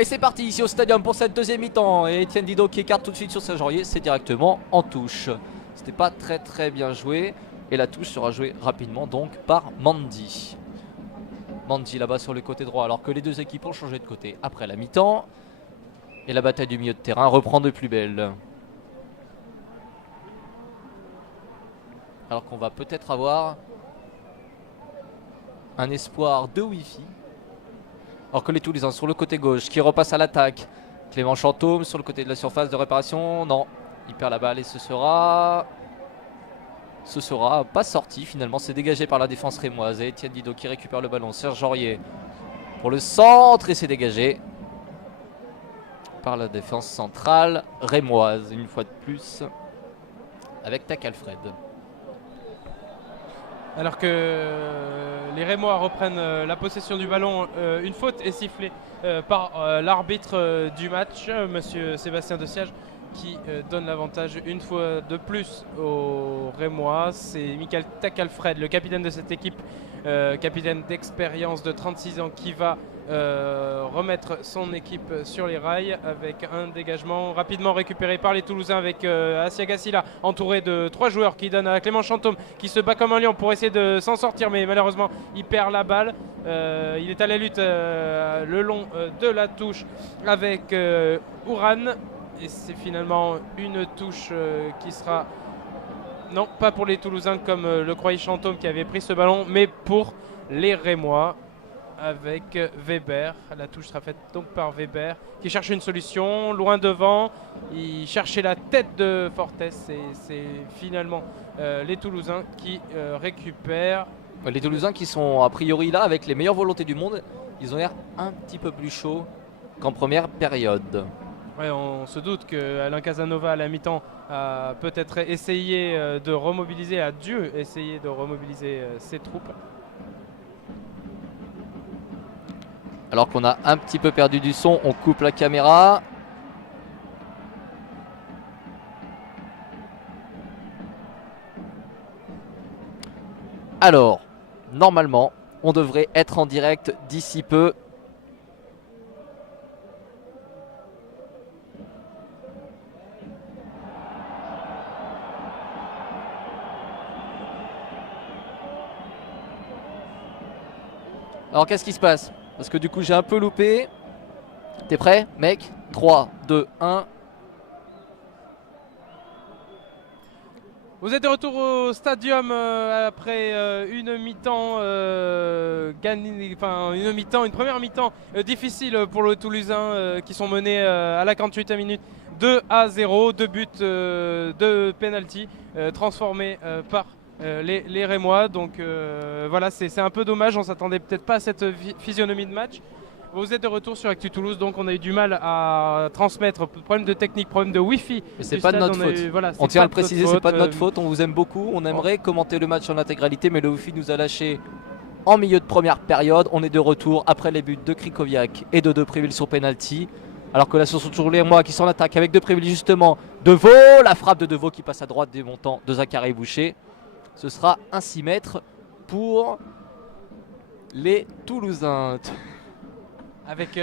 Et c'est parti ici au stadium pour cette deuxième mi-temps. Et Etienne Didot qui écarte tout de suite sur Serge-Aurier. C'est directement en touche. C'était pas très bien joué. Et la touche sera jouée rapidement donc par Mandy. Mandy là-bas sur le côté droit. Alors que les deux équipes ont changé de côté après la mi-temps. Et la bataille du milieu de terrain reprend de plus belle. Alors qu'on va peut-être avoir un espoir de Wi-Fi. Alors que les Toulousains sur le côté gauche qui repasse à l'attaque. Clément Chantôme sur le côté de la surface de réparation. Non, il perd la balle et ce sera pas sorti finalement. C'est dégagé par la défense rémoise. Et Etienne Didot qui récupère le ballon. Serge Aurier pour le centre et c'est dégagé par la défense centrale rémoise. Une fois de plus avec Tac Alfred. Alors que les Rémois reprennent la possession du ballon, une faute est sifflée par l'arbitre du match, monsieur Sébastien Desiage, qui donne l'avantage une fois de plus aux Rémois. C'est Michael Tac-Alfred, le capitaine de cette équipe, capitaine d'expérience de 36 ans, qui va remettre son équipe sur les rails avec un dégagement rapidement récupéré par les Toulousains avec Assia Gassila entouré de 3 joueurs qui donnent à Clément Chantôme qui se bat comme un lion pour essayer de s'en sortir, mais malheureusement il perd la balle. Il est à la lutte le long de la touche avec Ouran et c'est finalement une touche qui sera non pas pour les Toulousains comme le croyait Chantôme qui avait pris ce ballon, mais pour les Rémois avec Weber. La touche sera faite donc par Weber qui cherche une solution loin devant. Il cherchait la tête de Fortes et c'est finalement les Toulousains qui récupèrent. Les Toulousains qui sont a priori là avec les meilleures volontés du monde. Ils ont l'air un petit peu plus chauds qu'en première période. Ouais, on se doute que Alain Casanova à la mi-temps a peut-être essayé de remobiliser, a dû essayer de remobiliser ses troupes. Alors qu'on a un petit peu perdu du son, on coupe la caméra. Alors, normalement, on devrait être en direct d'ici peu. Alors, qu'est-ce qui se passe ? Parce que du coup j'ai un peu loupé. T'es prêt mec ? 3, 2, 1. Vous êtes de retour au stadium après une mi-temps une première mi-temps difficile pour le Toulousain qui sont menés à la 48e minute 2-0, 2 buts de penalty transformés par les Rémois. Donc voilà, c'est un peu dommage, on s'attendait peut-être pas à cette physionomie de match. Vous êtes de retour sur Actu Toulouse, donc on a eu du mal à transmettre, problème de technique, problème de Wi-Fi. Mais c'est pas de notre faute. On tient à le préciser, c'est pas de notre faute, on vous aime beaucoup, on aimerait commenter le match en intégralité, mais le Wi-Fi nous a lâché en milieu de première période. On est de retour après les buts de Krikoviak et de Depréville sur penalty. Alors que là ce sont toujours les Rémois qui sont en attaque avec Depréville justement. Deveau, la frappe de Deveau qui passe à droite démontant de Zachary Boucher. Ce sera un 6 mètres pour les Toulousains. Avec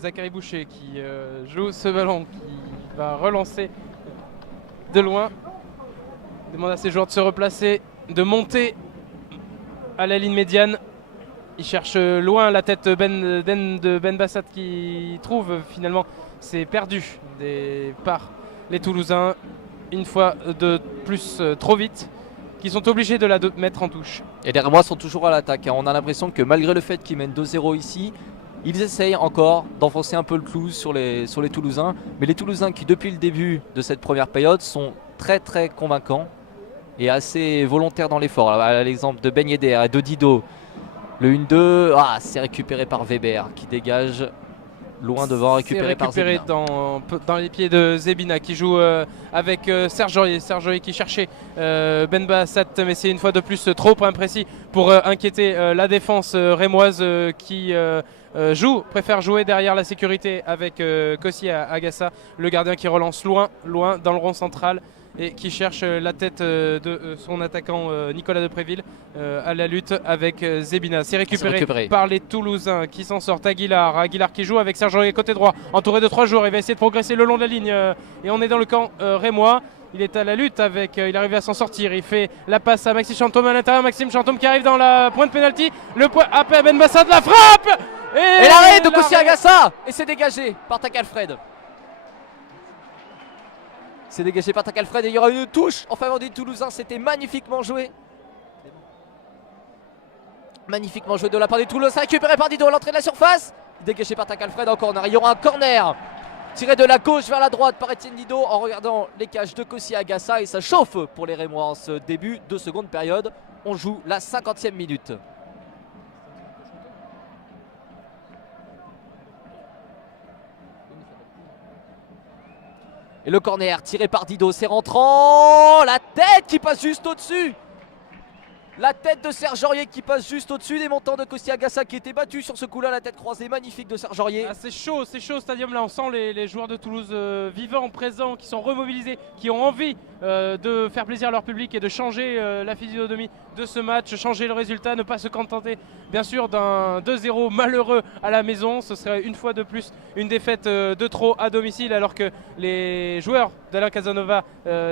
Zachary Boucher qui joue ce ballon, qui va relancer de loin. Il demande à ses joueurs de se replacer, de monter à la ligne médiane. Il cherche loin la tête de Ben Bassat qui trouve finalement c'est perdu par les Toulousains. Une fois de plus trop vite, qui sont obligés de la mettre en touche. Et les Rémois sont toujours à l'attaque. On a l'impression que malgré le fait qu'ils mènent 2-0 ici, ils essayent encore d'enfoncer un peu le clou sur les Toulousains. Mais les Toulousains qui depuis le début de cette première période sont très convaincants et assez volontaires dans l'effort. À l'exemple de Ben Yedder et de Didot. Le 1-2, c'est récupéré par Weber qui dégage loin devant, récupéré par Zebina. Dans les pieds de Zebina qui joue avec Serge Aurier. Serge Aurier qui cherchait Ben Bassat, mais c'est une fois de plus trop imprécis pour inquiéter la défense rémoise qui préfère jouer derrière la sécurité avec Kossi Agassa, le gardien qui relance loin dans le rond central. et qui cherche la tête de son attaquant Nicolas Depréville à la lutte avec Zebina. C'est récupéré par les Toulousains qui s'en sortent. Aguilar qui joue avec Serge Aurier côté droit, entouré de 3 joueurs. Il va essayer de progresser le long de la ligne et on est dans le camp rémois. Il est à la lutte avec, il arrive à s'en sortir. Il fait la passe à Maxime Chantôme à l'intérieur. Maxime Chantôme qui arrive dans la pointe pénalty. Le point après Ben Bassa de la frappe. Et l'arrêt de Koussi Agassa. Et c'est dégagé par Takalfred. C'est dégagé par Takalfred et il y aura une touche en faveur des Toulousains. C'était magnifiquement joué. Magnifiquement joué de la part des Toulousains. Récupéré par Dido à l'entrée de la surface. Dégagé par Takalfred en corner. Il y aura un corner tiré de la gauche vers la droite par Etienne Dido en regardant les cages de Koussi Agassa. Et ça chauffe pour les Rémois en ce début de seconde période. On joue la 50e minute. Et le corner tiré par Dido, c'est rentrant. La tête qui passe juste au-dessus. La tête de Serge Aurier qui passe juste au-dessus des montants de Koussi Agassa qui était battu sur ce coup-là. La tête croisée magnifique de Serge Aurier. Ah, c'est chaud au stadium là. On sent les joueurs de Toulouse vivants, présents, qui sont remobilisés, qui ont envie de faire plaisir à leur public et de changer la physionomie de ce match, changer le résultat, ne pas se contenter bien sûr d'un 2-0 malheureux à la maison. Ce serait une fois de plus une défaite de trop à domicile, alors que les joueurs d'Alain Casanova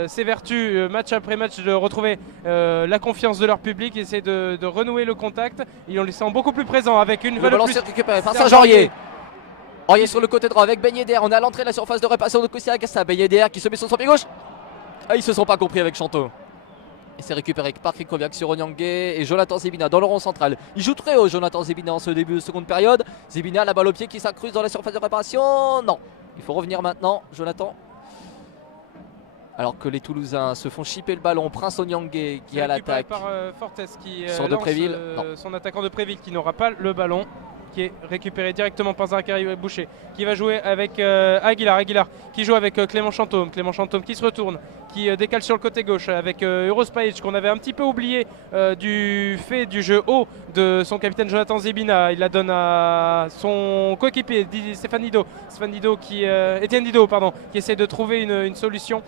s'évertuent match après match de retrouver la confiance de leur public, essayer de renouer le contact. Ils les sent beaucoup plus présents avec une valeur plus récupérée par Serge Aurier. Aurier sur le côté droit avec Ben Yedder. On est à l'entrée de la surface de réparation de Koussi Agassa. Ben Yedder qui se met sur son pied gauche. Ah, ils se sont pas compris avec Chanto. Et c'est récupéré par Krikoviak sur Onyangue et Jonathan Zebina dans le rond central. Il joue très haut Jonathan Zebina en ce début de seconde période. Zebina, la balle au pied qui s'incruste dans la surface de réparation. Non, il faut revenir maintenant Jonathan. Alors que les Toulousains se font chipper le ballon. Prince Onyangue qui est à l'attaque. Par Fortes qui sur lance son attaquant Depréville qui n'aura pas le ballon. Qui est récupéré directement par Zachary Boucher, qui va jouer avec Aguilar qui joue avec Clément Chantôme qui se retourne, qui décale sur le côté gauche avec Eurospaïch qu'on avait un petit peu oublié du fait du jeu haut de son capitaine Jonathan Zebina. Il la donne à son coéquipier Etienne Dido qui essaie de trouver une solution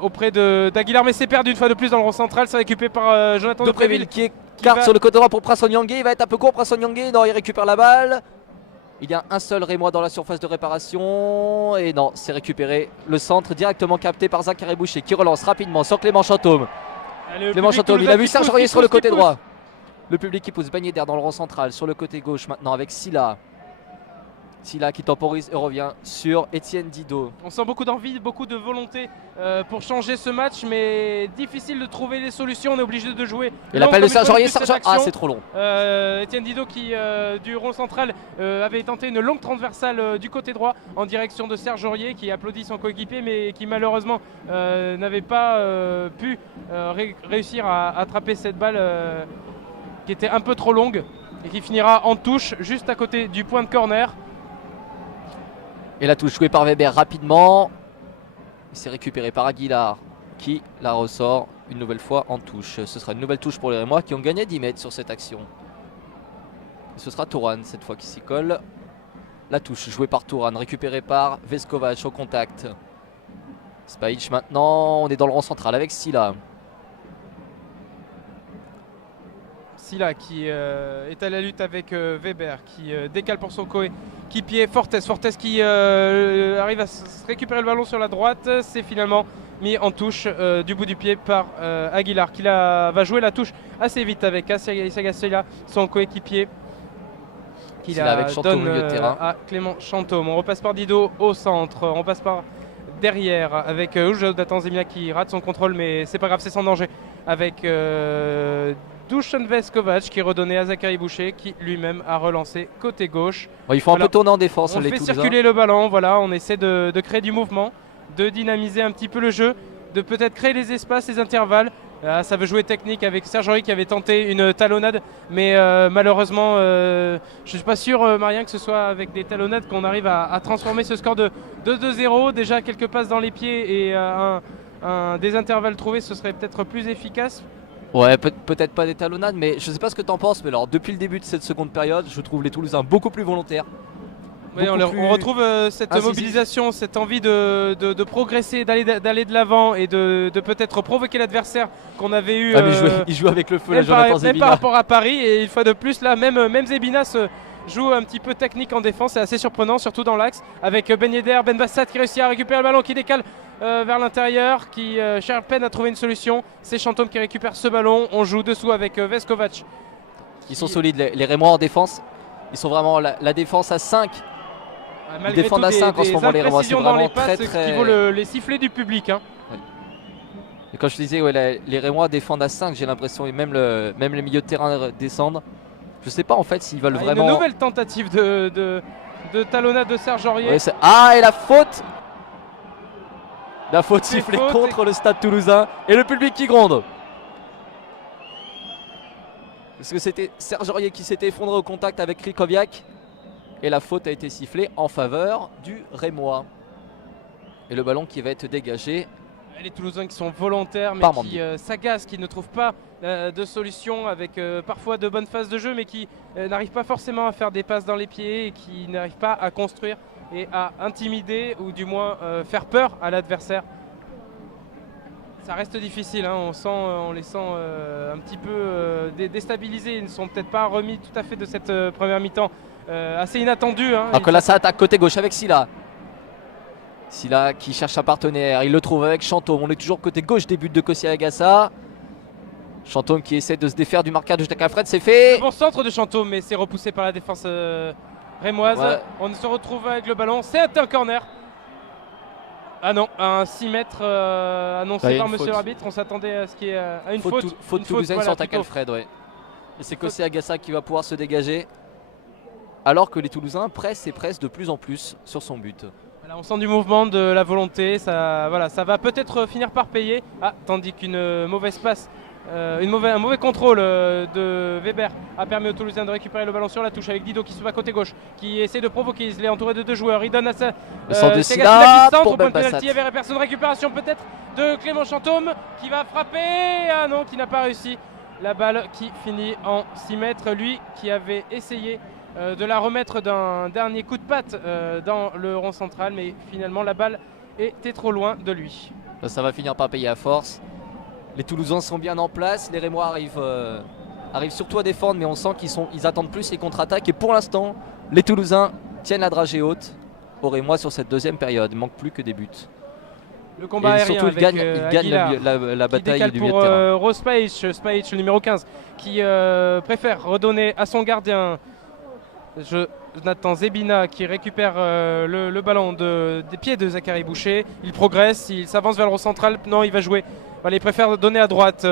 auprès d'Aguilar, mais c'est perdu une fois de plus dans le rond central. C'est récupéré par Jonathan Depréville qui carte sur le côté droit pour Prince Onyangue. Il va être un peu court Prince Onyangue. Non, il récupère la balle. Il y a un seul Rémois dans la surface de réparation. Et non, c'est récupéré. Le centre directement capté par Zachary Boucher qui relance rapidement sur Clément Chantôme. Clément Chantôme, il a vu Serge Aurier sur le côté droit. Le public qui pousse. Ben Yedder dans le rond central sur le côté gauche maintenant avec Silla. Silla qui temporise et revient sur Etienne Dido. On sent beaucoup d'envie, beaucoup de volonté pour changer ce match, mais difficile de trouver les solutions. On est obligé de jouer. Et l'appel de Serge Aurier, ah c'est trop long. Etienne Dido qui du rond central avait tenté une longue transversale du côté droit en direction de Serge Aurier qui applaudit son coéquipier, mais qui malheureusement n'avait pas pu réussir à attraper cette balle qui était un peu trop longue et qui finira en touche juste à côté du point de corner. Et la touche jouée par Weber rapidement. C'est récupéré par Aguilar qui la ressort une nouvelle fois en touche. Ce sera une nouvelle touche pour les Rémois qui ont gagné 10 mètres sur cette action. Et ce sera Touran cette fois qui s'y colle. La touche jouée par Touran, récupérée par Veskovac au contact. Spajic maintenant, on est dans le rond central avec Silla. Silla qui est à la lutte avec Weber qui décale pour son coéquipier Fortes qui arrive à récupérer le ballon sur la droite. C'est finalement mis en touche du bout du pied par Aguilar qui va jouer la touche assez vite avec Silla, son coéquipier, qui la donne à Clément Chantôme. On repasse par Dido au centre, on passe par derrière avec Jonathan Zebina qui rate son contrôle, mais c'est pas grave, c'est sans danger, avec Dušan Veskovac qui est redonné à Zachary Boucher qui lui-même a relancé côté gauche. Bon, il faut un peu tourner en défense. On fait circuler le ballon, voilà, on essaie de créer du mouvement, de dynamiser un petit peu le jeu, de peut-être créer les espaces, les intervalles. Ça veut jouer technique avec Serge Aurier qui avait tenté une talonnade, mais malheureusement je ne suis pas sûr, Marien, que ce soit avec des talonnades qu'on arrive à transformer ce score de 2-0. Déjà quelques passes dans les pieds et des intervalles trouvés, ce serait peut-être plus efficace. Ouais, peut-être pas des talonnades, mais je sais pas ce que t'en penses, mais alors depuis le début de cette seconde période, je trouve les Toulousains beaucoup plus volontaires. Oui, on retrouve cette mobilisation, cette envie de progresser, d'aller de l'avant et de peut-être provoquer l'adversaire qu'on avait eu. Il joue avec le feu, Jonathan Zebina. Même par rapport à Paris, et une fois de plus, là, même Zebina joue un petit peu technique en défense, c'est assez surprenant, surtout dans l'axe, avec Ben Yedder, Ben Bassat qui réussit à récupérer le ballon, qui décale vers l'intérieur, qui cherche peine à trouver une solution. C'est Chantôme qui récupère ce ballon. On joue dessous avec Veskovac. Ils sont solides, les Rémois en défense. Ils sont vraiment la défense à 5. Ils défendent à 5 en ce moment, les Rémois. C'est vraiment très qui vaut les sifflets du public. Hein. Ouais. Et quand je disais, les Rémois défendent à 5, j'ai l'impression, et même les milieux de terrain descendent. Je sais pas en fait s'ils veulent vraiment. Une nouvelle tentative de talonnade de Serge Aurier. Ouais, et la faute. La faute sifflée contre le Stade Toulousain et le public qui gronde. Parce que c'était Serge Aurier qui s'était effondré au contact avec Krikoviak. Et la faute a été sifflée en faveur du Rémois. Et le ballon qui va être dégagé. Les Toulousains qui sont volontaires mais qui s'agacent, qui ne trouvent pas de solution avec parfois de bonnes phases de jeu mais qui n'arrivent pas forcément à faire des passes dans les pieds et qui n'arrivent pas à construire et à intimider ou du moins faire peur à l'adversaire. Ça reste difficile, hein. On les sent un petit peu déstabilisés. Ils ne sont peut-être pas remis tout à fait de cette première mi-temps assez inattendue. Hein. Alors que là ça attaque côté gauche avec Silla. Silla qui cherche un partenaire, il le trouve avec Chantôme. On est toujours côté gauche des buts de Kossi Agassa. Chantôme qui essaie de se défaire du marquage de Jacques-Alfred, c'est fait. Bon centre de Chantôme mais c'est repoussé par la défense rémoise. Ouais. On se retrouve avec le ballon, c'est un corner. Ah non, un 6 mètres annoncé par monsieur l'arbitre. On s'attendait à ce qu'il y ait à une faute. Faute toulousaine sur Jacques-Alfred, ouais. Et c'est Kossi Agassa qui va pouvoir se dégager. Alors que les Toulousains pressent et pressent de plus en plus sur son but. Voilà, on sent du mouvement, de la volonté, ça va peut-être finir par payer. Tandis qu'une mauvaise passe, un mauvais contrôle de Weber a permis aux Toulousains de récupérer le ballon sur la touche avec Dido qui se bat côté gauche, qui essaie de provoquer, il est entouré de 2 joueurs, il donne à sa centre de Silla pour Ben Bassat. Il y avait personne, récupération peut-être de Clément Chantôme qui va frapper, non, qui n'a pas réussi. La balle qui finit en 6 mètres, lui qui avait essayé de la remettre d'un dernier coup de patte dans le rond central, mais finalement la balle était trop loin de lui. Ça va finir par payer à force. Les Toulousains sont bien en place, les Rémois arrivent surtout à défendre, mais on sent qu'ils attendent plus les contre-attaques. Et pour l'instant, les Toulousains tiennent la dragée haute aux Rémois sur cette deuxième période. Il ne manque plus que des buts. Le combat aérien surtout, avec il gagne la bataille du milieu de terrain. Rose Spahic, le numéro 15, qui préfère redonner à son gardien Jonathan Zebina qui récupère le ballon des pieds de Zachary Boucher. Il progresse, il s'avance vers le rond central. Non, il va jouer. Voilà, il préfère donner à droite,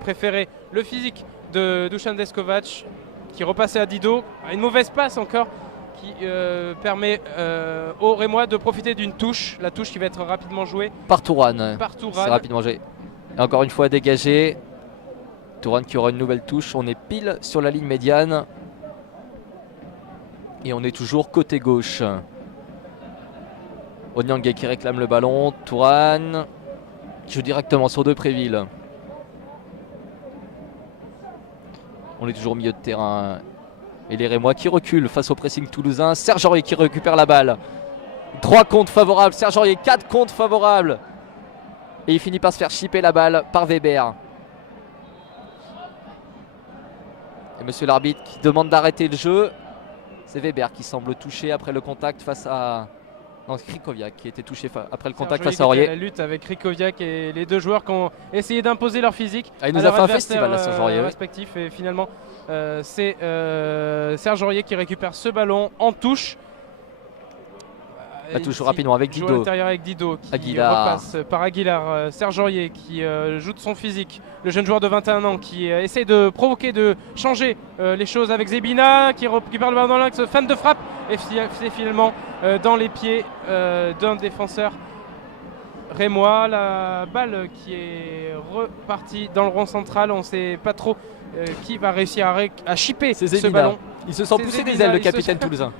préférer le physique de Dusan Veskovac qui repasse à Dido. Une mauvaise passe encore qui permet aux Rémois de profiter d'une touche. La touche qui va être rapidement jouée par Tourane. C'est rapidement joué. Et encore une fois dégagé. Tourane qui aura une nouvelle touche. On est pile sur la ligne médiane. Et on est toujours côté gauche. Onyangé qui réclame le ballon. Tourane qui joue directement sur Depréville. On est toujours au milieu de terrain. Et les Rémois qui reculent face au pressing toulousain. Serge Aurier qui récupère la balle. 3 comptes favorables. Serge Aurier, 4 comptes favorables. Et il finit par se faire chipper la balle par Weber. Et monsieur l'arbitre qui demande d'arrêter le jeu. C'est Weber qui semble touché après le contact face à Krikoviak qui était touché après le contact face à Aurier. La lutte avec Krikoviak et les deux joueurs qui ont essayé d'imposer leur physique. Il nous a fait un festival là, Serge Aurier. Respectif. Et finalement, c'est Serge Aurier qui récupère ce ballon en touche. La touche rapidement avec Dido. À l'intérieur avec Dido qui repasse par Aguilar. Serge Aurier qui joue de son physique. Le jeune joueur de 21 ans qui essaie de provoquer, de changer les choses avec Zebina qui récupère le ballon dans l'axe, fan de frappe et c'est finalement dans les pieds d'un défenseur rémois. La balle qui est repartie dans le rond central. On ne sait pas trop qui va réussir à chipper ce ballon. Il se sent pousser des ailes, le capitaine toulousain.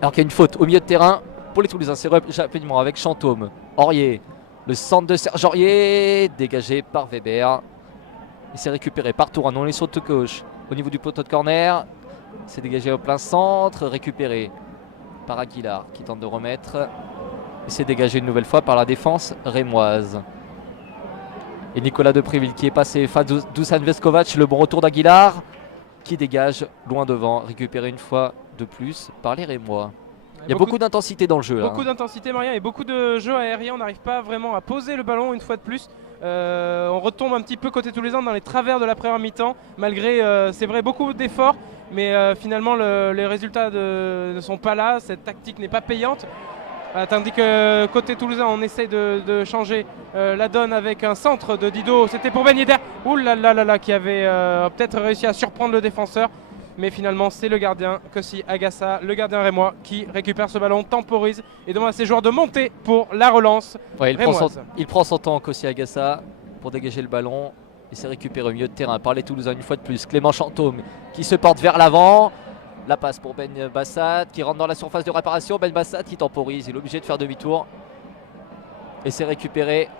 Alors qu'il y a une faute au milieu de terrain pour les Toulousains. C'est rapidement avec Chantôme. Aurier Le centre de Serge Aurier, dégagé par Weber. Il s'est récupéré par Touran, on est sur le gauche. Au niveau du poteau de corner, c'est dégagé au plein centre, récupéré par Aguilar qui tente de remettre. Et c'est dégagé une nouvelle fois par la défense rémoise. Et Nicolas Depréville qui est passé face à Dusan Veskovac. Le bon retour d'Aguilar qui dégage loin devant, récupéré une fois de plus par les Rémois. Il y a beaucoup d'intensité dans le jeu. Beaucoup d'intensité, Marien, et beaucoup de jeux aériens. On n'arrive pas vraiment à poser le ballon une fois de plus. On retombe un petit peu côté Toulousain dans les travers de la première mi-temps, malgré, c'est vrai, beaucoup d'efforts. Mais finalement, les résultats ne sont pas là. Cette tactique n'est pas payante. Tandis que côté Toulousain, on essaie de changer la donne avec un centre de Dido. C'était pour Ben Yedder. Ouh là là là là, qui avait peut-être réussi à surprendre le défenseur. Mais finalement, c'est le gardien, Kossi Agassa, le gardien rémois, qui récupère ce ballon, temporise et demande à ses joueurs de monter pour la relance. Ouais, il prend son temps, Kossi Agassa, pour dégager le ballon. Il s'est récupéré au milieu de terrain par les Toulousains une fois de plus. Clément Chantôme qui se porte vers l'avant. La passe pour Ben Bassat qui rentre dans la surface de réparation. Ben Bassat qui temporise, il est obligé de faire demi-tour. Et c'est récupéré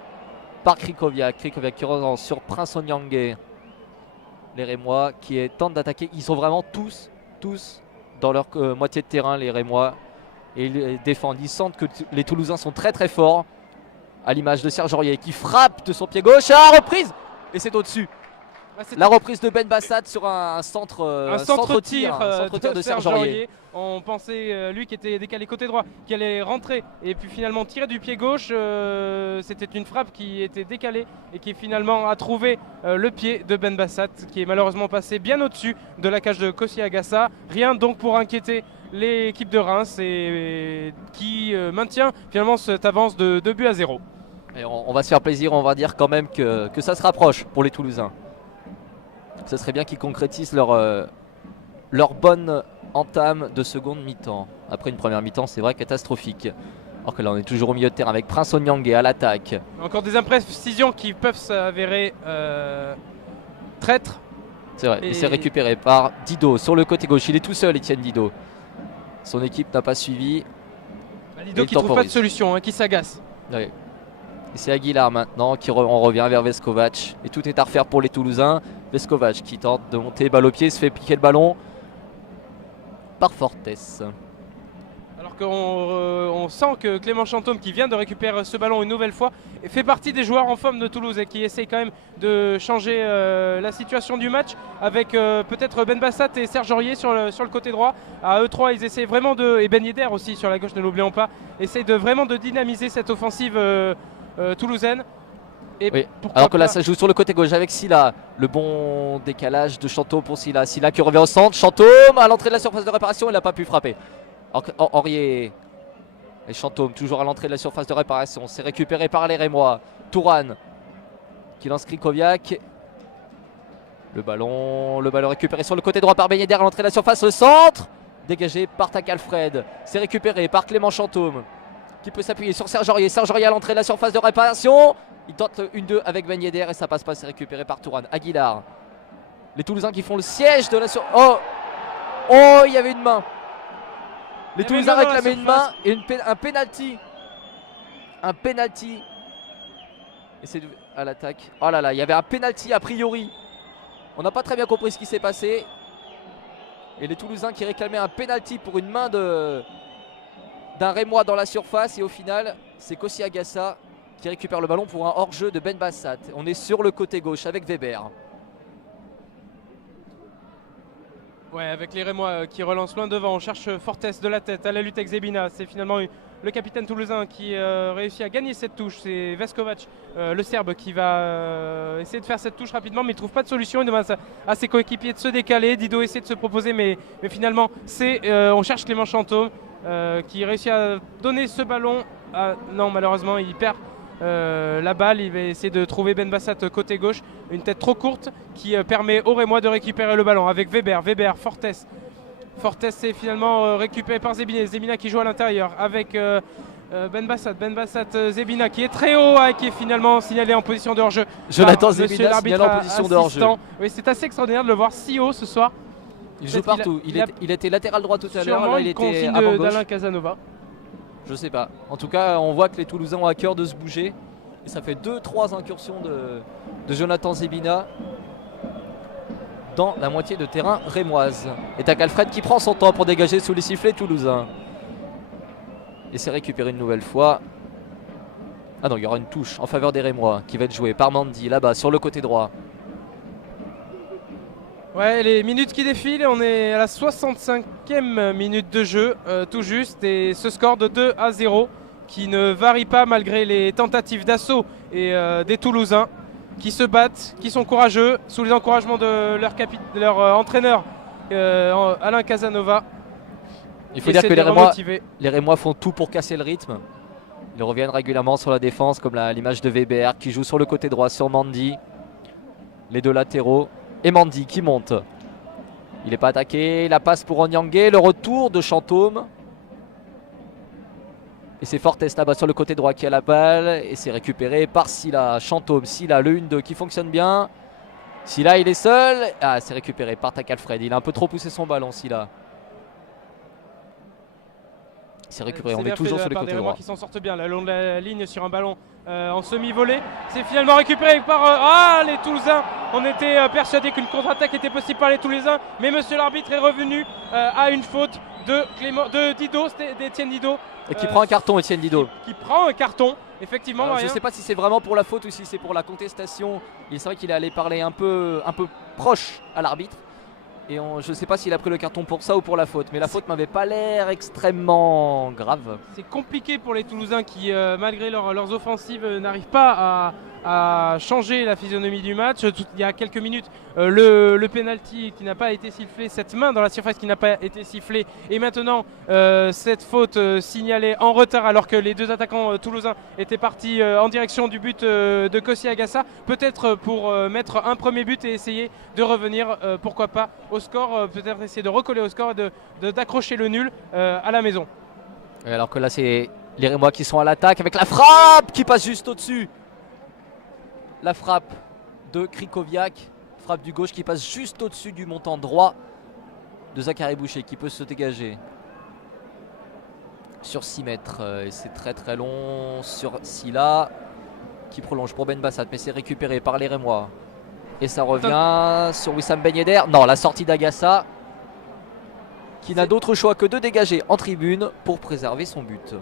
par Krikoviak. Krikoviak qui relance sur Prince Onyangé. Les Rémois qui tentent d'attaquer. Ils sont vraiment tous dans leur moitié de terrain, les Rémois. Et ils défendent. Ils sentent que les Toulousains sont très très forts. À l'image de Serge Aurier qui frappe de son pied gauche. Ah, reprise! Et c'est au-dessus. La reprise de Ben Bassat sur un centre-tir de Serge Aurier. On pensait lui qui était décalé côté droit, qui allait rentrer et puis finalement tirer du pied gauche. C'était une frappe qui était décalée et qui finalement a trouvé le pied de Ben Bassat, qui est malheureusement passé bien au-dessus de la cage de Kossi Agassa. Rien donc pour inquiéter l'équipe de Reims et qui maintient finalement cette avance de 2-0. Et on va se faire plaisir, on va dire quand même que ça se rapproche pour les Toulousains. Ce serait bien qu'ils concrétisent leur bonne entame de seconde mi-temps. Après une première mi-temps, c'est vrai, catastrophique. Alors que là, on est toujours au milieu de terrain avec Prince Onyangé à l'attaque. Encore des imprécisions qui peuvent s'avérer traîtres. C'est vrai, et c'est récupéré par Dido sur le côté gauche. Il est tout seul, Etienne Dido. Son équipe n'a pas suivi. Dido qui ne trouve pas de solution, qui s'agace. Oui. Et c'est Aguilar maintenant on revient vers Veskovac. Et tout est à refaire pour les Toulousains. Veskovac qui tente de monter, balle au pied, se fait piquer le ballon par Fortes. Alors qu'on sent que Clément Chantôme, qui vient de récupérer ce ballon une nouvelle fois, fait partie des joueurs en forme de Toulouse et qui essaye quand même de changer la situation du match avec peut-être Ben Bassat et Serge Aurier sur le côté droit. À eux trois, ils essaient vraiment et Ben Yedder aussi sur la gauche, ne l'oublions pas, essayent vraiment de dynamiser cette offensive toulousaine. Et oui. Alors que là ça joue sur le côté gauche avec Silla. Le bon décalage de Chantôme pour Silla. Silla qui revient au centre. Chantôme à l'entrée de la surface de réparation, il n'a pas pu frapper. Aurier et Chantôme toujours à l'entrée de la surface de réparation. C'est récupéré par les Rémois. Touran qui lance Krikoviak. Le ballon récupéré sur le côté droit par Ben Yedder à l'entrée de la surface. Au centre dégagé par Tak Alfred. C'est récupéré par Clément Chantôme qui peut s'appuyer sur Serge Aurier. Serge Aurier à l'entrée de la surface de réparation. Il tente 1-2 avec Ben Yedder et ça passe pas, c'est récupéré par Touran. Aguilar. Les Toulousains qui font le siège de la surface. Oh, il y avait une main. Les Toulousains réclamaient une main et un penalty. Un penalty. Et c'est à l'attaque. Oh là là, il y avait un penalty a priori. On n'a pas très bien compris ce qui s'est passé. Et les Toulousains qui réclamaient un penalty pour une main d'un Rémois dans la surface. Et au final, c'est Kossi Agassa qui récupère le ballon pour un hors-jeu de Ben Bassat. On est sur le côté gauche avec Weber. Ouais, avec les Rémois qui relancent loin devant. On cherche Fortes de la tête à la lutte avec Zebina. C'est finalement le capitaine toulousain qui réussit à gagner cette touche. C'est Veskovac, le Serbe, qui va essayer de faire cette touche rapidement, mais il ne trouve pas de solution. Il demande à ses coéquipiers de se décaler. Dido essaie de se proposer, mais finalement, on cherche Clément Chantôme qui réussit à donner ce ballon. Non, malheureusement, il perd la balle. Il va essayer de trouver Ben Bassat côté gauche. Une tête trop courte qui permet aux Rémois de récupérer le ballon avec Weber, Fortes. Fortes est finalement récupéré par Zebina. Zebina qui joue à l'intérieur avec Ben Bassat, Zebina qui est très haut et qui est finalement signalé en position de hors-jeu. Jonathan Zebina signalé en position de hors-jeu. Oui, c'est assez extraordinaire de le voir si haut ce soir. Il joue partout. Il était latéral droit tout à l'heure. Là, il était avant gauche. d'Alain Casanova. Je sais pas. En tout cas, on voit que les Toulousains ont à cœur de se bouger Et ça fait 2-3 incursions de Jonathan Zebina dans la moitié de terrain rémoise. Et t'as Alfred qui prend son temps pour dégager sous les sifflets toulousains. Et c'est récupéré une nouvelle fois. Ah non, il y aura une touche en faveur des Rémois qui va être jouée par Mandy là-bas sur le côté droit. Ouais, les minutes qui défilent, on est à la 65e minute de jeu, tout juste. Et ce score de 2-0 qui ne varie pas malgré les tentatives d'assaut et des Toulousains qui se battent, qui sont courageux, sous les encouragements de leur entraîneur Alain Casanova. Il faut dire que les Rémois font tout pour casser le rythme. Ils reviennent régulièrement sur la défense, comme l'image de Weber qui joue sur le côté droit sur Mandy. Les deux latéraux. Et Mandy qui monte. Il n'est pas attaqué. La passe pour Onyangé. Le retour de Chantôme. Et c'est Fortes là-bas sur le côté droit qui a la balle. Et c'est récupéré par Silla. Chantôme, Silla, le 1-2 qui fonctionne bien. Silla, il est seul. Ah, c'est récupéré par Alfred. Il a un peu trop poussé son ballon, Silla. C'est récupéré, on est toujours sur le côté droit. Qui s'en sortent bien, le long de la ligne sur un ballon en semi-volée. C'est finalement récupéré par les Toulousains. On était persuadé qu'une contre-attaque était possible par les Toulousains. Mais monsieur l'arbitre est revenu à une faute d'Étienne Didot. Et qui prend un carton, Étienne Didot. Qui prend un carton, effectivement. Je ne sais pas si c'est vraiment pour la faute ou si c'est pour la contestation. C'est vrai qu'il est allé parler un peu proche à l'arbitre. Et je ne sais pas s'il a pris le carton pour ça ou pour la faute. Mais la faute m'avait pas l'air extrêmement grave. C'est compliqué pour les Toulousains qui, malgré leurs offensives, n'arrivent pas à changer la physionomie du match. Il y a quelques minutes, le penalty qui n'a pas été sifflé, cette main dans la surface qui n'a pas été sifflée. Et maintenant, cette faute signalée en retard alors que les deux attaquants toulousains étaient partis en direction du but de Kossi Agassa. Peut-être pour mettre un premier but et essayer de revenir, pourquoi pas, au score. Peut-être essayer de recoller au score et d'accrocher le nul à la maison. Et alors que là, c'est les Rémois qui sont à l'attaque avec la frappe qui passe juste au-dessus. La frappe de Krikoviak, frappe du gauche qui passe juste au-dessus du montant droit de Zachary Boucher qui peut se dégager sur 6 mètres. Et c'est très très long sur Silla qui prolonge pour Ben Bassat, mais c'est récupéré par les Rémois. Et ça revient sur Wissam Ben Yedder. Non, la sortie d'Agassa qui n'a d'autre choix que de dégager en tribune pour préserver son but.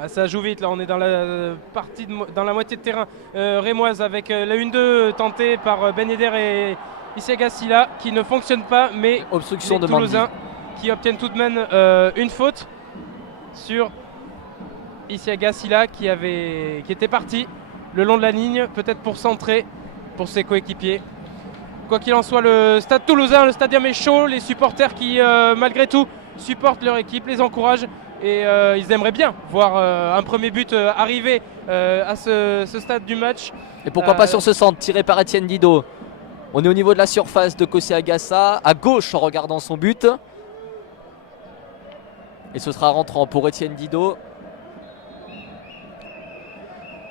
Ah, ça joue vite, là on est dans la partie dans la moitié de terrain rémoise avec la 1-2 tentée par Ben Yedder et Isiaga Silla qui ne fonctionne pas, mais obstruction les de Toulousains qui obtiennent tout de même une faute sur Isiaga Silla qui était parti le long de la ligne, peut-être pour centrer pour ses coéquipiers. Quoi qu'il en soit, le stade toulousain, le stadium est chaud, les supporters qui malgré tout supportent leur équipe, les encouragent. Et ils aimeraient bien voir un premier but arriver à ce stade du match. Et pourquoi pas sur ce centre tiré par Étienne Didot. On est au niveau de la surface de Kossi Agassa, à gauche en regardant son but. Et ce sera rentrant pour Étienne Didot.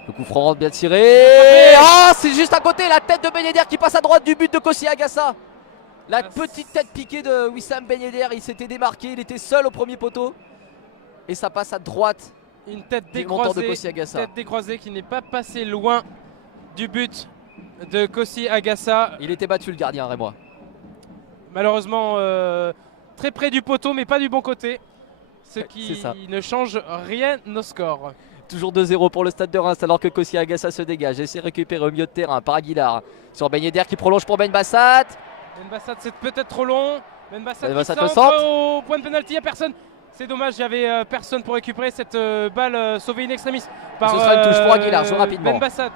Le coup franc bien tiré. Ah, c'est juste à côté, la tête de Ben Yedder qui passe à droite du but de Kossi Agassa. La petite tête piquée de Wissam Ben Yedder, il s'était démarqué, il était seul au premier poteau. Et ça passe à droite. Une tête décroisée qui n'est pas passée loin du but de Kossi Agassa. Il était battu le gardien rémois. Malheureusement très près du poteau mais pas du bon côté. Ce qui ne change rien au score. Toujours 2-0 pour le Stade de Reims alors que Kossi Agassa se dégage et c'est récupéré au milieu de terrain par Aguilar. Sur Ben Yedder qui prolonge pour Ben Bassat. Ben Bassat c'est peut-être trop long. Ben Bassat qui le centre au point de pénalty, il n'y a personne. C'est dommage, il n'y avait personne pour récupérer cette balle sauvée in extremis par ce sera une touche pour Aguilar, joue rapidement. Ben Bassat.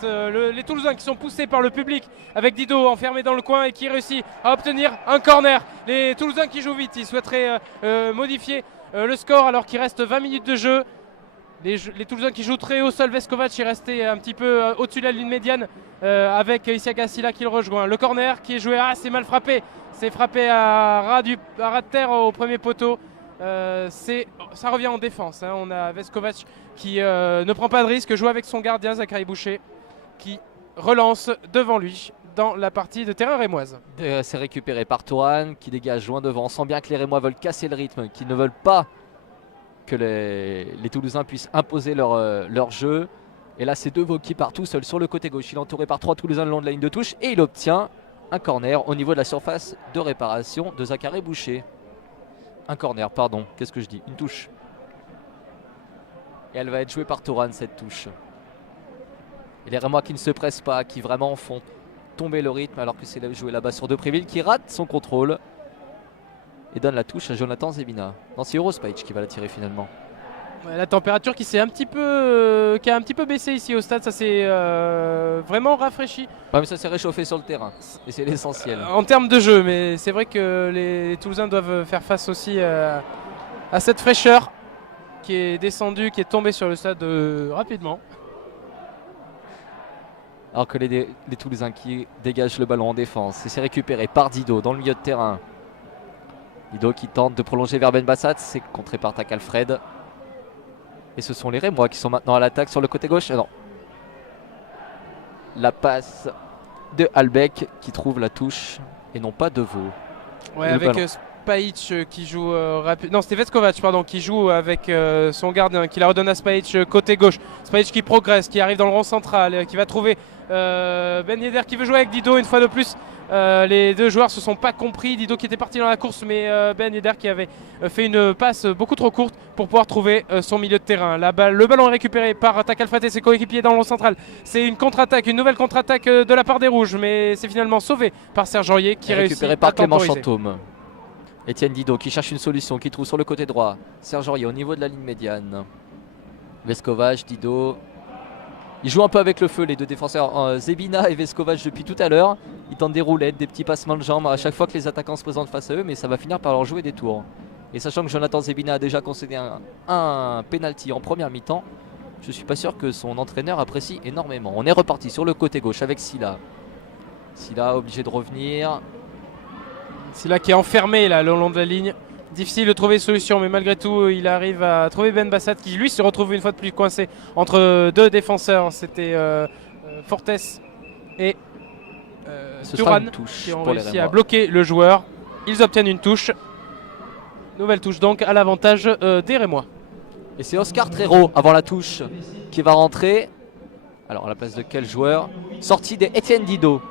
Les Toulousains qui sont poussés par le public avec Didot enfermé dans le coin et qui réussit à obtenir un corner. Les Toulousains qui jouent vite, ils souhaiteraient modifier le score alors qu'il reste 20 minutes de jeu. Les Toulousains qui jouent très haut, seul Veskovac est resté un petit peu au-dessus de la ligne médiane avec Isiaga Silla qui le rejoint. Le corner qui est joué, c'est mal frappé. C'est frappé à ras de terre au premier poteau. Ça revient en défense. On a Veskovac qui ne prend pas de risque, joue avec son gardien Zachary Boucher qui relance devant lui dans la partie de terrain rémoise. C'est récupéré par Tourane qui dégage loin devant. On sent bien que les Rémois veulent casser le rythme, qu'ils ne veulent pas que les Toulousains puissent imposer leur jeu. Et là c'est Deveau qui part tout seul sur le côté gauche. Il est entouré par 3 Toulousains le long de la ligne de touche. Et il obtient un corner au niveau de la surface de réparation de Zacharé Boucher. Un corner, pardon, qu'est-ce que je dis? Une touche. Et elle va être jouée par Toran, cette touche. Et les Rémois qui ne se pressent pas, qui vraiment font tomber le rythme alors que c'est joué là-bas sur Depréville qui rate son contrôle et donne la touche à Jonathan Zebina. Non, c'est Eurospage qui va la tirer finalement. Ouais, la température qui a un petit peu baissé ici au stade, ça s'est vraiment rafraîchi. Ouais, mais ça s'est réchauffé sur le terrain et c'est l'essentiel. En termes de jeu, mais c'est vrai que les Toulousains doivent faire face aussi à cette fraîcheur qui est descendue, qui est tombée sur le stade rapidement. Alors que les Toulousains qui dégagent le ballon en défense. Et c'est récupéré par Dido dans le milieu de terrain. Dido qui tente de prolonger vers Ben Bassat. C'est contré par Tak Alfred. Et ce sont les Rémois qui sont maintenant à l'attaque sur le côté gauche. Non. La passe de Albec qui trouve la touche et non pas Deveau. Ouais, avec Spajic qui joue non, c'était Veskovac pardon, qui joue avec son gardien, qui la redonne à Spajic côté gauche. Spajic qui progresse, qui arrive dans le rond central, qui va trouver Ben Yedder qui veut jouer avec Dido une fois de plus. Les deux joueurs se sont pas compris. Dido qui était parti dans la course, mais Ben Yedder qui avait fait une passe beaucoup trop courte pour pouvoir trouver son milieu de terrain. Le ballon est récupéré par Tak Alfred et ses coéquipiers dans le rond central. C'est une contre-attaque, une nouvelle contre-attaque de la part des Rouges, mais c'est finalement sauvé par Serge Aurier qui réussit récupéré par Clément Chantôme. Etienne Dido qui cherche une solution, qui trouve sur le côté droit. Serge Aurier au niveau de la ligne médiane. Veskovac, Dido. Ils jouent un peu avec le feu les deux défenseurs, Zebina et Veskovac depuis tout à l'heure. Ils tentent des roulettes, des petits passements de jambes à chaque fois que les attaquants se présentent face à eux, mais ça va finir par leur jouer des tours. Et sachant que Jonathan Zebina a déjà concédé un penalty en première mi-temps, je suis pas sûr que son entraîneur apprécie énormément. On est reparti sur le côté gauche avec Silla. Silla obligé de revenir. Silla qui est enfermé là le long de la ligne. Difficile de trouver une solution, mais malgré tout, il arrive à trouver Ben Bassat qui lui se retrouve une fois de plus coincé entre deux défenseurs. C'était Fortes et Turan qui ont réussi à bloquer le joueur. Ils obtiennent une touche. Nouvelle touche donc à l'avantage des Rémois. Et c'est Oscar Trero avant la touche qui va rentrer. Alors à la place de quel joueur? Sortie d'Etienne Dido.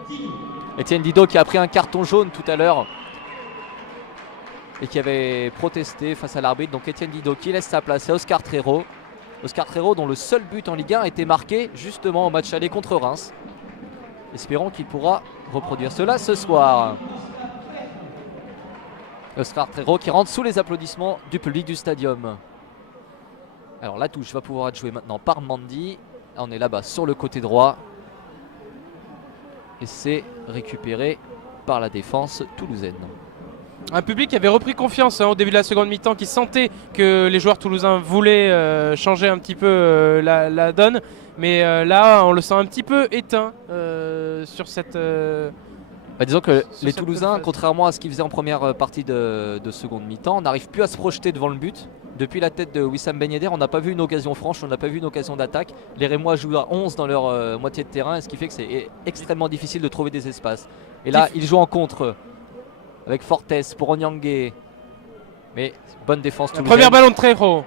Etienne Dido qui a pris un carton jaune tout à l'heure et qui avait protesté face à l'arbitre. Donc Etienne Dido qui laisse sa place à Oscar Trero. Oscar Trero dont le seul but en Ligue 1 a été marqué justement au match aller contre Reims. Espérons qu'il pourra reproduire cela ce soir. Oscar Trero qui rentre sous les applaudissements du public du stadium. Alors la touche va pouvoir être jouée maintenant par Mandy. On est là-bas sur le côté droit. Et c'est récupéré par la défense toulousaine. Un public qui avait repris confiance au début de la seconde mi-temps, qui sentait que les joueurs toulousains voulaient changer un petit peu la donne. Mais là, on le sent un petit peu éteint sur cette... disons que les Toulousains, contrairement à ce qu'ils faisaient en première partie de seconde mi-temps, n'arrivent plus à se projeter devant le but. Depuis la tête de Wissam Ben Yedder, on n'a pas vu une occasion franche, on n'a pas vu une occasion d'attaque. Les Rémois jouent à 11 dans leur moitié de terrain, ce qui fait que c'est extrêmement difficile de trouver des espaces. Et là, ils jouent en contre avec Fortes pour Onyangue. Mais bonne défense toulousaine. Premier ballon de Trejo.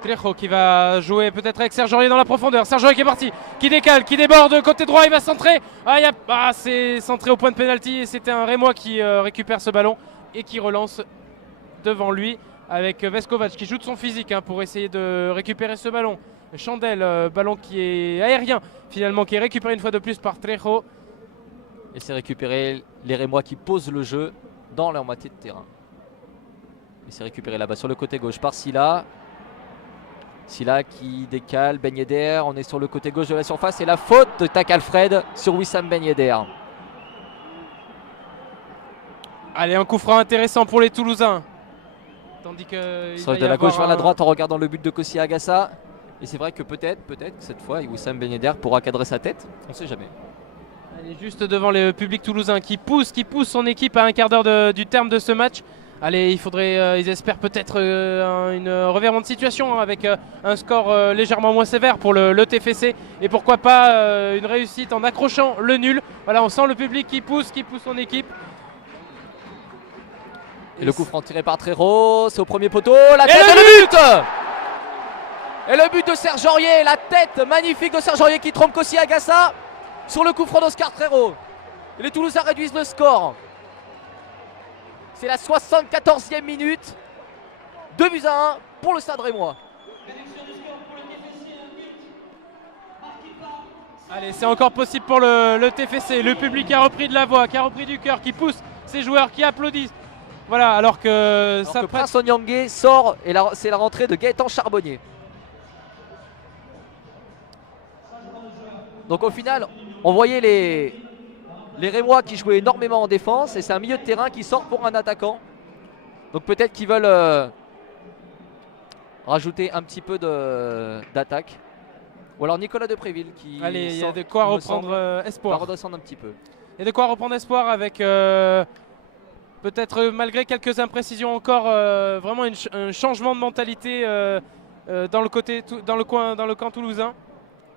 Trejo qui va jouer peut-être avec Serge Aurier dans la profondeur. Serge Aurier qui est parti, qui décale, qui déborde côté droit, il va centrer. C'est centré au point de pénalty et c'était un Rémois qui récupère ce ballon et qui relance devant lui avec Veskovac qui joue de son physique pour essayer de récupérer ce ballon. Chandel, ballon qui est aérien finalement, qui est récupéré une fois de plus par Trejo. Et c'est récupéré les Rémois qui posent le jeu dans leur moitié de terrain. Et c'est récupéré là-bas sur le côté gauche par Silla. Silla qui décale, Ben Yedder, on est sur le côté gauche de la surface et la faute de Tak Alfred sur Wissam Ben Yedder. Allez, un coup franc intéressant pour les Toulousains. Tandis que de la gauche vers la droite en regardant le but de Kossi Agassa. Et c'est vrai que peut-être que cette fois Wissam Ben Yedder pourra cadrer sa tête, on ne sait jamais. Allez, juste devant le public toulousain qui pousse son équipe à un quart d'heure du terme de ce match. Allez, ils espèrent peut-être un revirement de situation avec un score légèrement moins sévère pour le TFC. Et pourquoi pas une réussite en accrochant le nul. Voilà, on sent le public qui pousse son équipe. Et le coup franc tiré par Trero, c'est au premier poteau, la tête et le but. Et le but de Serge Aurier, la tête magnifique de Serge Aurier qui trompe Kossi Agassa sur le coup franc d'Oscar Trero. Et les Toulousains réduisent le score. C'est la 74e minute. 2-1 pour le Stade Rémois. Allez, c'est encore possible pour le TFC. Le public a repris de la voix, qui a repris du cœur, qui pousse ses joueurs, qui applaudissent. Voilà, alors que Prince Onyangé sort et c'est la rentrée de Gaëtan Charbonnier. Donc au final, on voyait les Rémois qui jouaient énormément en défense et c'est un milieu de terrain qui sort pour un attaquant. Donc peut-être qu'ils veulent rajouter un petit peu d'attaque. Ou alors Nicolas Depréville qui allez, il y a de quoi reprendre espoir. Va redescendre un petit peu. Il y a de quoi reprendre espoir avec peut-être malgré quelques imprécisions encore vraiment un changement de mentalité dans le camp toulousain.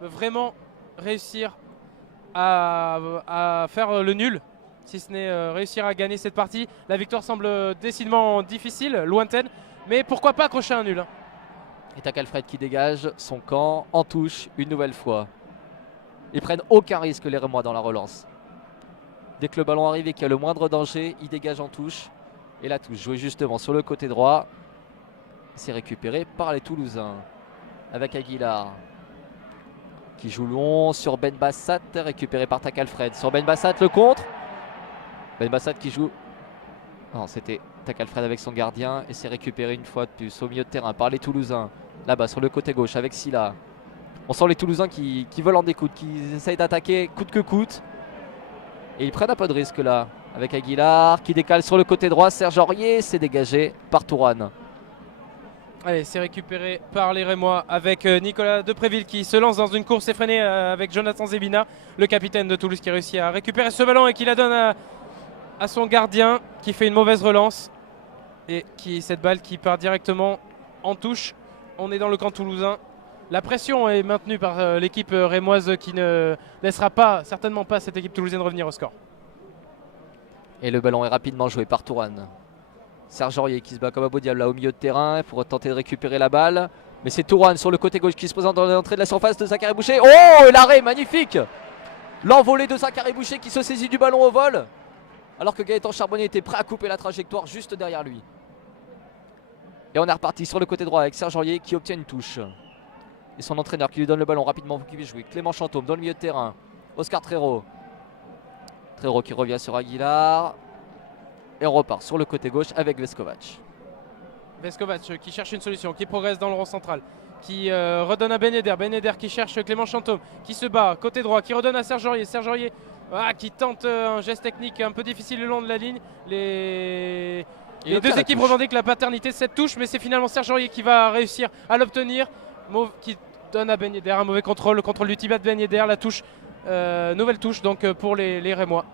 Vraiment réussir à faire le nul, si ce n'est réussir à gagner cette partie. La victoire semble décidément difficile, lointaine, mais pourquoi pas accrocher un nul. Et Tac Alfred qui dégage son camp en touche une nouvelle fois. Ils prennent aucun risque les Rémois dans la relance. Dès que le ballon arrive et qu'il y a le moindre danger, ils dégagent en touche. Et la touche jouée justement sur le côté droit. C'est récupéré par les Toulousains. Avec Aguilar qui joue long sur Ben Bassat, récupéré par Tac Alfred. Sur Ben Bassat le contre. Ben Bassat qui joue. Non, c'était Tac Alfred avec son gardien et c'est récupéré une fois de plus au milieu de terrain par les Toulousains. Là-bas sur le côté gauche avec Silla. On sent les Toulousains qui veulent en découdre, qui essayent d'attaquer coûte que coûte. Et ils prennent un peu de risque là. Avec Aguilar qui décale sur le côté droit. Serge Aurier, c'est dégagé par Tourane. Allez, c'est récupéré par les Rémois avec Nicolas Depréville qui se lance dans une course effrénée avec Jonathan Zebina, le capitaine de Toulouse qui réussit à récupérer ce ballon et qui la donne à son gardien qui fait une mauvaise relance. Et cette balle qui part directement en touche. On est dans le camp toulousain. La pression est maintenue par l'équipe rémoise qui ne laissera certainement pas cette équipe toulousaine revenir au score. Et le ballon est rapidement joué par Tourane. Serge Aurier qui se bat comme un beau diable là au milieu de terrain pour tenter de récupérer la balle. Mais c'est Tourane sur le côté gauche qui se présente dans l'entrée de la surface de Zachary Boucher. Oh, l'arrêt magnifique! L'envolée de Zachary Boucher qui se saisit du ballon au vol. Alors que Gaëtan Charbonnier était prêt à couper la trajectoire juste derrière lui. Et on est reparti sur le côté droit avec Serge Aurier qui obtient une touche. Et son entraîneur qui lui donne le ballon rapidement pour qu'il puisse jouer. Clément Chantôme dans le milieu de terrain. Oscar Trero. Trero qui revient sur Aguilar. Et on repart sur le côté gauche avec Veskovac. Veskovac qui cherche une solution, qui progresse dans le rond central. Qui redonne à Ben Yedder. Ben Yedder qui cherche Clément Chantôme. Qui se bat côté droit, qui redonne à Serge Aurier. Serge Aurier qui tente un geste technique un peu difficile le long de la ligne. Les deux équipes revendiquent la paternité de cette touche, mais c'est finalement Serge Aurier qui va réussir à l'obtenir. Qui donne à Ben Yedder un mauvais contrôle, le contrôle du tibia de Ben Yedder, la touche, nouvelle touche donc pour les Rémois.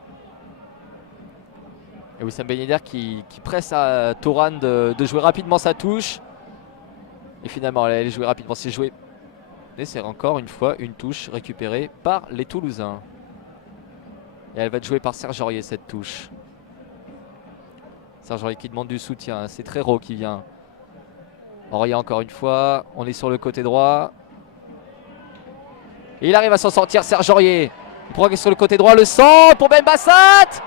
Et Wissam Ben Yedder qui presse à Tourane de jouer rapidement sa touche. Et finalement elle est jouée rapidement, c'est joué. Et c'est encore une fois une touche récupérée par les Toulousains. Et elle va être jouée par Serge Aurier cette touche. Serge Aurier qui demande du soutien, c'est Trero qui vient. Aurier encore une fois, on est sur le côté droit. Et il arrive à s'en sortir Serge Aurier. Il progresse sur le côté droit, le centre pour Ben Bassat.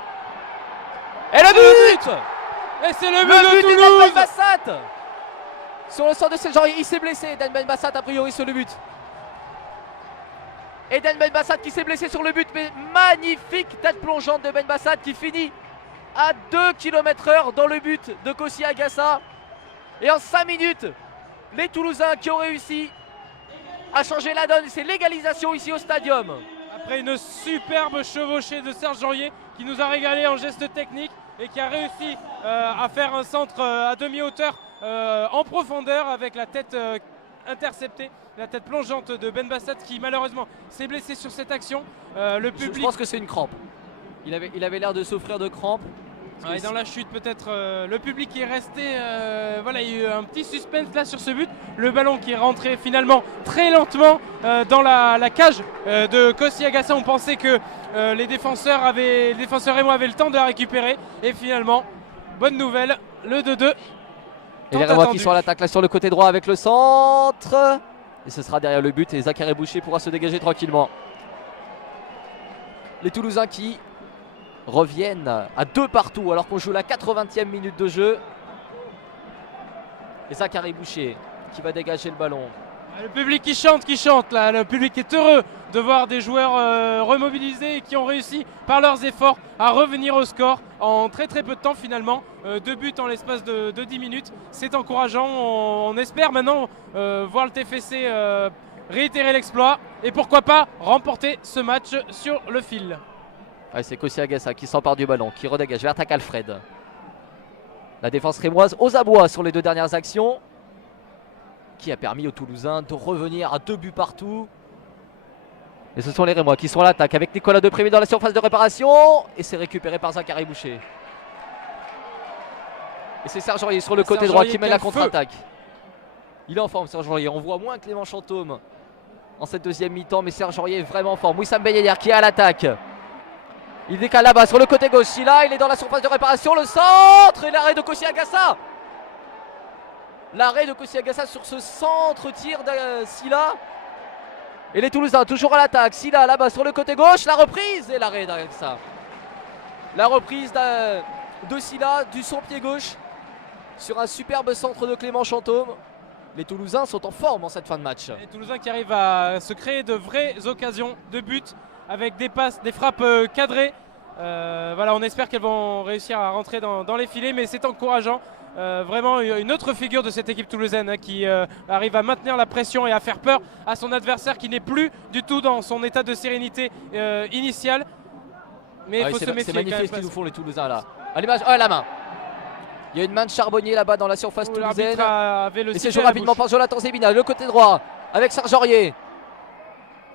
Et le but! Et c'est le but de Toulouse! Ben Bassat sur le centre de Serge Aurier, il s'est blessé. Eden Ben Bassat a priori sur le but. Eden Ben Bassat qui s'est blessé sur le but, mais magnifique tête plongeante de Ben Bassat qui finit à 2 km/h dans le but de Kossi Agassa. Et en 5 minutes, les Toulousains qui ont réussi à changer la donne. C'est l'égalisation ici au stadium. Après une superbe chevauchée de Serge Aurier qui nous a régalé en geste technique et qui a réussi à faire un centre à demi-hauteur en profondeur avec la tête interceptée, la tête plongeante de Ben Bassat qui malheureusement s'est blessé sur cette action. Le public... Je pense que c'est une crampe. Il avait l'air de souffrir de crampe. Et dans la chute peut-être le public qui est resté, voilà, il y a eu un petit suspense là sur ce but. Le ballon qui est rentré finalement très lentement dans la cage de Kossi Agassa. On pensait que les défenseurs rémois avaient le temps de la récupérer. Et finalement, bonne nouvelle, le 2-2. Et les Rémois qui sont à l'attaque là sur le côté droit avec le centre. Et ce sera derrière le but et Zachary Boucher pourra se dégager tranquillement. Les Toulousains qui reviennent à 2 partout alors qu'on joue la 80e minute de jeu. Et Zachary Boucher qui va dégager le ballon. Le public qui chante là, le public est heureux de voir des joueurs remobilisés et qui ont réussi par leurs efforts à revenir au score en très peu de temps finalement. 2 buts en l'espace de 10 minutes, c'est encourageant. On espère maintenant voir le TFC réitérer l'exploit et pourquoi pas remporter ce match sur le fil. Ouais, c'est Kossi Agassa qui s'empare du ballon, qui redégage vers Tac Alfred. La défense rémoise aux abois sur les 2 dernières actions, qui a permis aux Toulousains de revenir à 2 buts partout. Et ce sont les Rémois qui sont à l'attaque avec Nicolas Deprémy dans la surface de réparation. Et c'est récupéré par Zachary Boucher. Et c'est Serge Aurier sur le côté droit qui mène la contre-attaque. Il est en forme Serge Aurier, on voit moins Clément Chantôme en cette deuxième mi-temps, mais Serge Aurier est vraiment en forme. Wissam Ben Yedder qui est à l'attaque. Il décale là-bas sur le côté gauche. Silla, il est dans la surface de réparation. Le centre et l'arrêt de Kossi Agassa. L'arrêt de Kossi Agassa sur ce centre tir de Silla. Et les Toulousains toujours à l'attaque. Silla là-bas sur le côté gauche. La reprise et l'arrêt d'Agassa. La reprise de Silla du son pied gauche sur un superbe centre de Clément Chantôme. Les Toulousains sont en forme en cette fin de match. Les Toulousains qui arrivent à se créer de vraies occasions de but avec des passes, des frappes cadrées. Voilà, on espère qu'elles vont réussir à rentrer dans les filets, mais c'est encourageant. Vraiment une autre figure de cette équipe toulousaine qui arrive à maintenir la pression et à faire peur à son adversaire qui n'est plus du tout dans son état de sérénité initial. Mais il faut se méfier. C'est magnifique ce qu'ils nous font les Toulousains là. À l'image, la main. Il y a une main de Charbonnier là-bas dans la surface toulousaine. Et c'est joué rapidement par Jonathan Zebina, le côté droit avec Serge Aurier.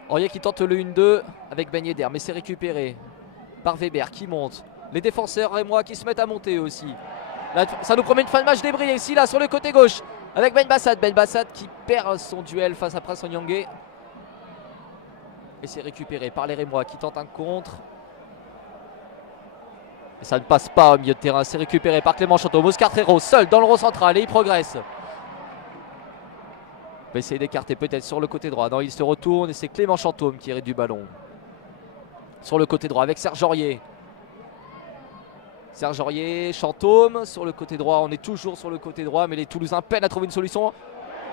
Aurier qui tente le 1-2 avec Ben Yedder, mais c'est récupéré par Weber qui monte. Les défenseurs rémois qui se mettent à monter aussi. Là, ça nous promet une fin de match débridée ici là sur le côté gauche avec Ben Bassat. Ben Bassat qui perd son duel face à Prince Onyangé. Et c'est récupéré par les Rémois qui tentent un contre. Et ça ne passe pas au milieu de terrain. C'est récupéré par Clément Chantôme. Oscar Trero seul dans le rond central et il progresse. Il va essayer d'écarter peut-être sur le côté droit. Non, il se retourne et c'est Clément Chantôme qui hérite du ballon. Sur le côté droit avec Serge Aurier. Serge Aurier, Chantôme sur le côté droit. On est toujours sur le côté droit, mais les Toulousains peinent à trouver une solution.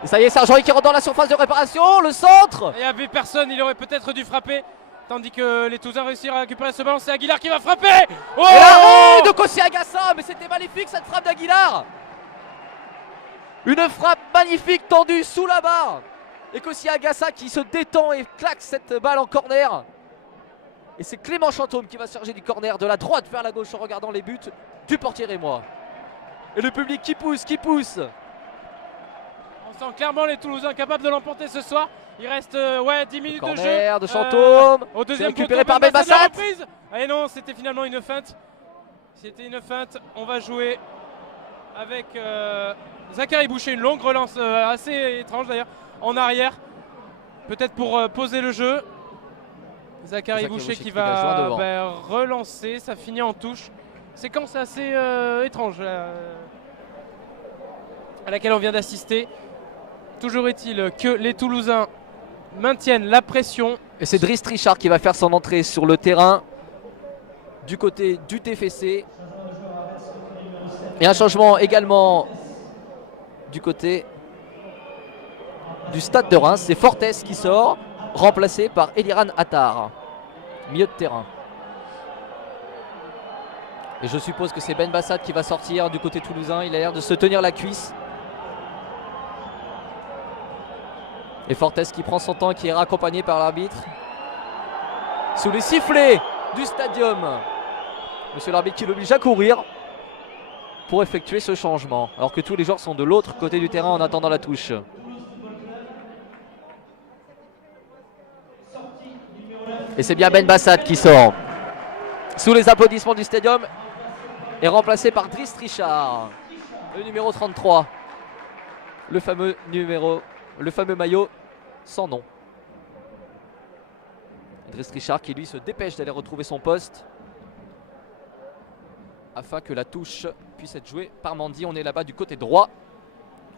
Et ça y est, Serge Aurier qui rentre dans la surface de réparation. Le centre. Il n'y avait personne, il aurait peut-être dû frapper. Tandis que les Toulousains réussissent à récupérer ce ballon. C'est Aguilar qui va frapper. Oh, et l'arrêt de Kossi Agassa. Mais c'était magnifique cette frappe d'Aguilar. Une frappe magnifique tendue sous la barre. Et Kossi Agassa qui se détend et claque cette balle en corner. Et c'est Clément Chantôme qui va se charger du corner de la droite vers la gauche en regardant les buts du portier rémois. Et le public qui pousse, qui pousse. On sent clairement les Toulousains capables de l'emporter ce soir. Il reste 10 minutes de jeu. Corner de Chantôme. Au deuxième récupéré par Ben Bassat. Et non, c'était finalement une feinte. C'était une feinte. On va jouer avec Zachary Boucher. Une longue relance assez étrange d'ailleurs en arrière. Peut-être pour poser le jeu. Zachary Boucher qui va relancer. Ça finit en touche. Séquence assez étrange à laquelle on vient d'assister. Toujours est-il que les Toulousains maintiennent la pression. Et c'est Driss Richard qui va faire son entrée sur le terrain du côté du TFC. Et un changement également du côté du Stade de Reims. C'est Fortes qui sort, remplacé par Eliran Attar, milieu de terrain. Et je suppose que c'est Ben Bassat qui va sortir du côté toulousain. Il a l'air de se tenir la cuisse. Et Fortes qui prend son temps, qui est raccompagné par l'arbitre. Sous les sifflets du stadium. Monsieur l'arbitre qui l'oblige à courir pour effectuer ce changement. Alors que tous les joueurs sont de l'autre côté du terrain en attendant la touche. Et c'est bien Ben Bassat qui sort. Sous les applaudissements du stadium. Et remplacé par Driss Richard. Le numéro 33. Le fameux maillot sans nom. Driss Richard qui lui se dépêche d'aller retrouver son poste afin que la touche puisse être jouée par Mandy. On est là-bas du côté droit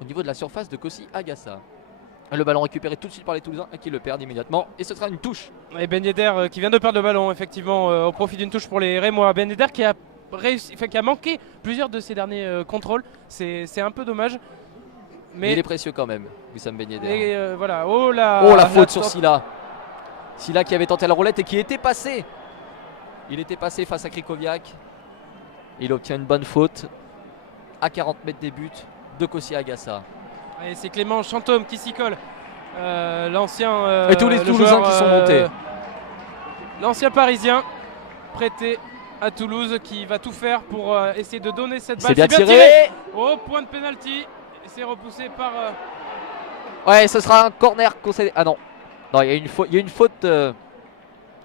au niveau de la surface de Kossi Agassa. Le ballon récupéré tout de suite par les Toulousains et qui le perdent immédiatement. Et ce sera une touche. Et Ben Yedder qui vient de perdre le ballon effectivement au profit d'une touche pour les Rémois. Ben Yedder qui a manqué plusieurs de ses derniers contrôles. C'est un peu dommage. Mais il est précieux quand même, Wissam Ben Yedder. Et voilà. Oh la faute sur Silla. Silla qui avait tenté la roulette et qui était passé. Il était passé face à Krikoviak. Il obtient une bonne faute à 40 mètres des buts de Kossi Agassa. Et c'est Clément Chantôme qui s'y colle. L'ancien. Et tous les Toulousains qui sont montés. L'ancien Parisien prêté à Toulouse qui va tout faire pour essayer de donner cette balle. C'est bien tiré. Au point de pénalty. Et c'est repoussé par. Ouais, ce sera un corner concédé. Ah non. Non, il y a une faute.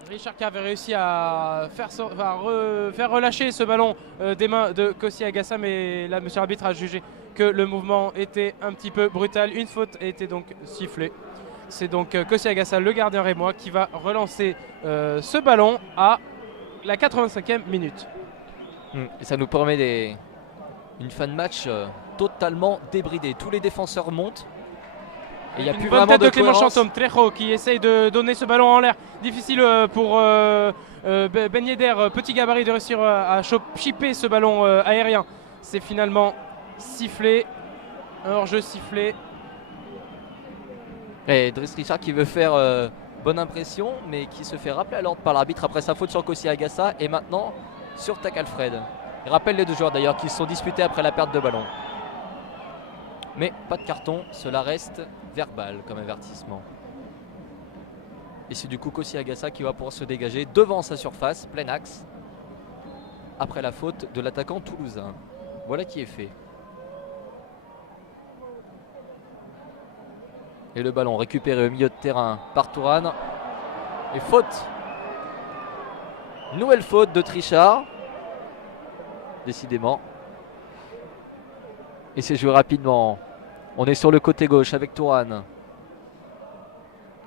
Richard qui avait réussi à faire relâcher ce ballon des mains de Kossi Agassa, mais là, monsieur l'arbitre a jugé que le mouvement était un petit peu brutal. Une faute a été donc sifflée. C'est donc Kossi Agassa, le gardien rémois, qui va relancer ce ballon à la 85e minute. Et ça nous permet une fin de match totalement débridée. Tous les défenseurs montent. Il n'y a plus vraiment tête de Clément Chantôme, Trejo qui essaye de donner ce ballon en l'air. Difficile pour Ben Yedder, petit gabarit, de réussir à chipper ce ballon aérien. C'est finalement sifflé, un hors-jeu sifflé. Et Driss Richard qui veut faire bonne impression, mais qui se fait rappeler à l'ordre par l'arbitre après sa faute sur Kossi Agassa et maintenant sur Tak Alfred. Il rappelle les deux joueurs d'ailleurs qui se sont disputés après la perte de ballon. Mais pas de carton, cela reste verbal comme avertissement. Et c'est du coup Kossi Agassa qui va pouvoir se dégager devant sa surface, plein axe, après la faute de l'attaquant toulousain. Voilà qui est fait. Et le ballon récupéré au milieu de terrain par Tourane. Et faute. Nouvelle faute de Trichard. Décidément. Et c'est joué rapidement. On est sur le côté gauche avec Tourane.